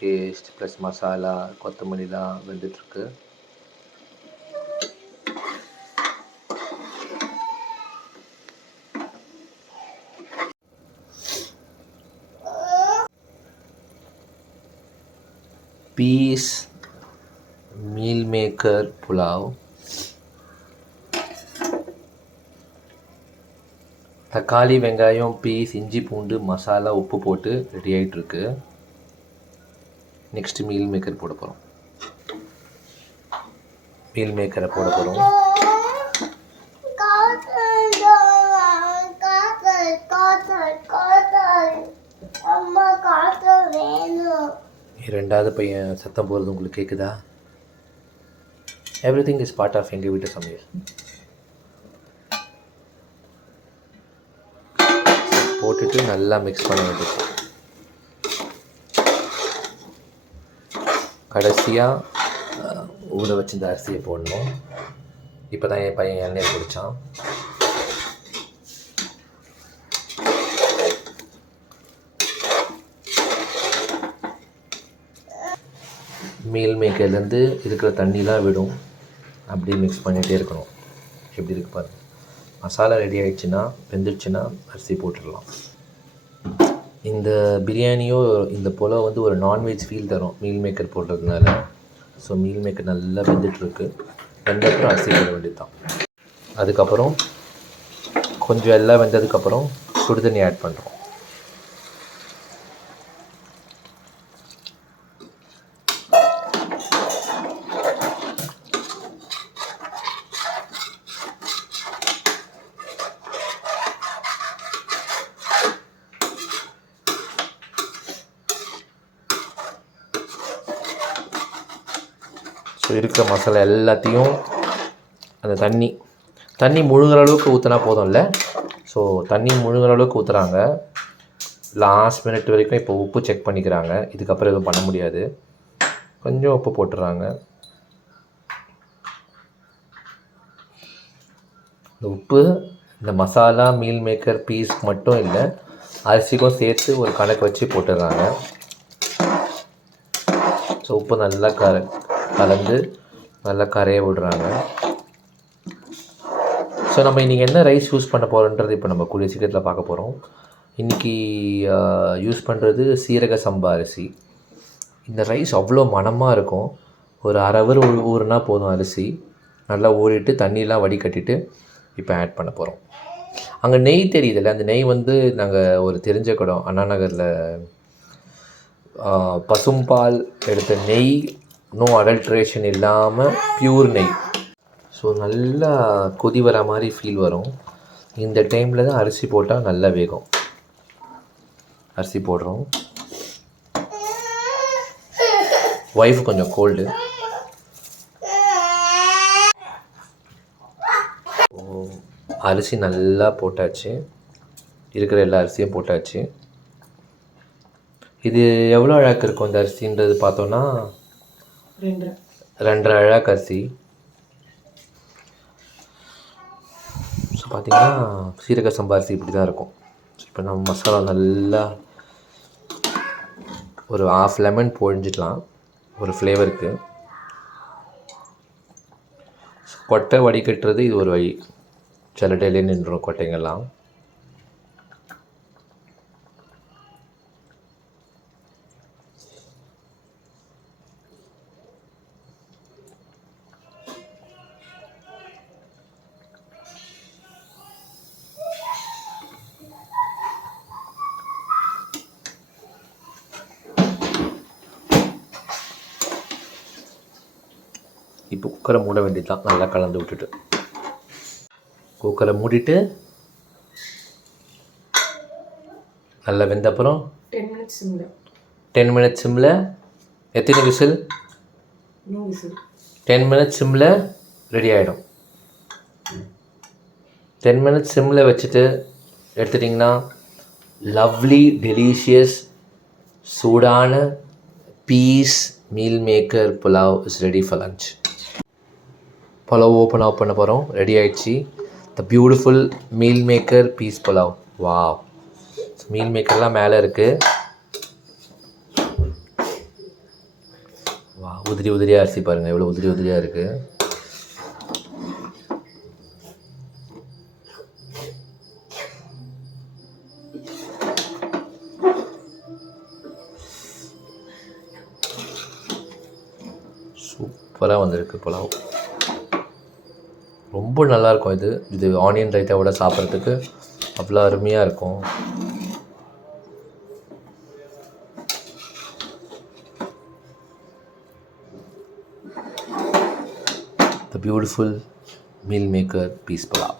Paste plus மசாலா கொத்தமல்லிலாம் வெந்துட்டுருக்கு. பீஸ் மீல் மேக்கர் புலாவ், தக்காளி வெங்காயம் பீஸ் இஞ்சி பூண்டு மசாலா உப்பு போட்டு ரெடி ஆகிட்டுருக்கு. நெக்ஸ்ட்டு மீல் மேக்கர் போட போகிறோம். மீல் மேக்கரை போட போகிறோம். ரெண்டாவது பையன் சத்தம் போகிறது உங்களுக்கு கேட்குதா? எவ்ரிதிங் இஸ் பார்ட் ஆஃப் எங்கள் வீட்டு சமையல். போட்டுட்டு நல்லா மிக்ஸ் பண்ண வேண்டியது. கடைசியாக ஊற வச்சு இந்த அரிசியை போடணும். இப்போ தான் என் பையன் எண்ணெய் குடித்தான். மீல் மேக்கர்லேருந்து இருக்கிற தண்ணிலாம் விடும். அப்படியே மிக்ஸ் பண்ணிகிட்டே இருக்கணும். எப்படி இருக்கு பாருங்கள். மசாலா ரெடி ஆகிடுச்சுன்னா வெந்துடுச்சுன்னா அரிசி போட்டுடலாம். இந்த பிரியாணியோ இந்த புலாவ் வந்து ஒரு நான்வெஜ் ஃபீல் தரும் மீல் மேக்கர் போடுறதுனால. ஸோ மீல் மேக்கர் நல்லா வெந்துட்டுருக்கு. வெந்தப்புறம் அரிசி போட வேண்டியது தான். அதுக்கப்புறம் கொஞ்சம் எல்லாம் வெந்ததுக்கப்புறம் சுடு தண்ணி ஆட் பண்ணுறோம். ஸோ இருக்கிற மசாலா எல்லாத்தையும் அந்த தண்ணி முழுகிற அளவுக்கு ஊற்றினா போதும் இல்லை. ஸோ தண்ணி முழுகிற அளவுக்கு ஊற்றுறாங்க. லாஸ்ட் மினிட் வரைக்கும் இப்போ உப்பு செக் பண்ணிக்கிறாங்க. இதுக்கப்புறம் எதுவும் பண்ண முடியாது. கொஞ்சம் உப்பு போட்டுடுறாங்க. இந்த உப்பு இந்த மசாலா மீல் மேக்கர் பீஸ் மட்டும் இல்லை, அரிசிக்கும் சேர்த்து ஒரு கணக்கு வச்சு போட்டுடுறாங்க. ஸோ உப்பு நல்லா கலந்து நல்லா கரைய விடுறாங்க. ஸோ நம்ம இன்றைக்கி என்ன ரைஸ் யூஸ் பண்ண போகிறோன்றது இப்போ நம்ம கூடிய சீக்கிரத்தில் பார்க்க போகிறோம். இன்றைக்கி யூஸ் பண்ணுறது சீரக சம்பா அரிசி. இந்த ரைஸ் அவ்வளோ மணமாக இருக்கும். ஒரு அரை ஹவர் ஊறுனா போதும். அரிசி நல்லா ஊறிட்டு தண்ணியெலாம் வடிகட்டிட்டு இப்போ ஆட் பண்ண போகிறோம். அங்கே நெய் தெரியுதில்ல, அந்த நெய் வந்து நாங்கள் ஒரு தெரிஞ்ச கடம் அண்ணா நகரில் பசும்பால் எடுத்த நெய், நோ அடல்ட்ரேஷன் இல்லாமல் பியூர் நெய். ஸோ நல்லா கொதி வர மாதிரி ஃபீல் வரும். இந்த டைமில் தான் அரிசி போட்டால் நல்லா வேகும். அரிசி போடுறோம். ஒய்ஃப் கொஞ்சம் கோல்டு. அரிசி நல்லா போட்டாச்சு. இருக்கிற எல்லா அரிசியும் போட்டாச்சு. இது எவ்வளோ அழகு இருக்கும் இந்த அரிசின்றது பார்த்தோன்னா 2.5 அழகு அரிசி. ஸோ பார்த்திங்கன்னா சீரக சம்பா அரிசி இப்படி தான் இருக்கும். இப்போ நம்ம மசாலா நல்லா ஒரு 1/2 லெமன் பொழிஞ்சிக்கலாம் ஒரு ஃப்ளேவருக்கு. கொட்டை வடிகட்டுறது இது ஒரு வழி. சில டேலே நின்றுடும் கொட்டைங்கள்லாம். இப்போ குக்கரை மூட வேண்டியது தான். நல்லா கலந்து விட்டுட்டு குக்கரை மூடிட்டு நல்லா வெந்த அப்புறம் 10 மினிட்ஸ் சிம்மில் எத்தனை விசில்? 10 மினிட்ஸ் சிம்மில் ரெடி ஆகிடும். 10 மினிட்ஸ் சிம்மில் வச்சுட்டு எடுத்துட்டிங்கன்னா லவ்லி டெலிஷியஸ் சூடான peas meal maker pulao is ready for lunch. Pulao open off பண்ண போகிறோம். ரெடி ஆகிடுச்சு. The beautiful meal maker peas pulao. Wow! Meal மேக்கர்லாம் மேலே இருக்குது. வா, உதிரி உதிரியாக அரிசி பாருங்கள், எவ்வளோ உதிரி உதிரியாக இருக்குது. சூப்பராக வந்திருக்கு புலாவ். ரொம்ப நல்லாயிருக்கும். இது ஆனியன் ரைத்தாவோட சாப்பிட்றதுக்கு அவ்வளோ அருமையாக இருக்கும். The beautiful meal maker peas pulao.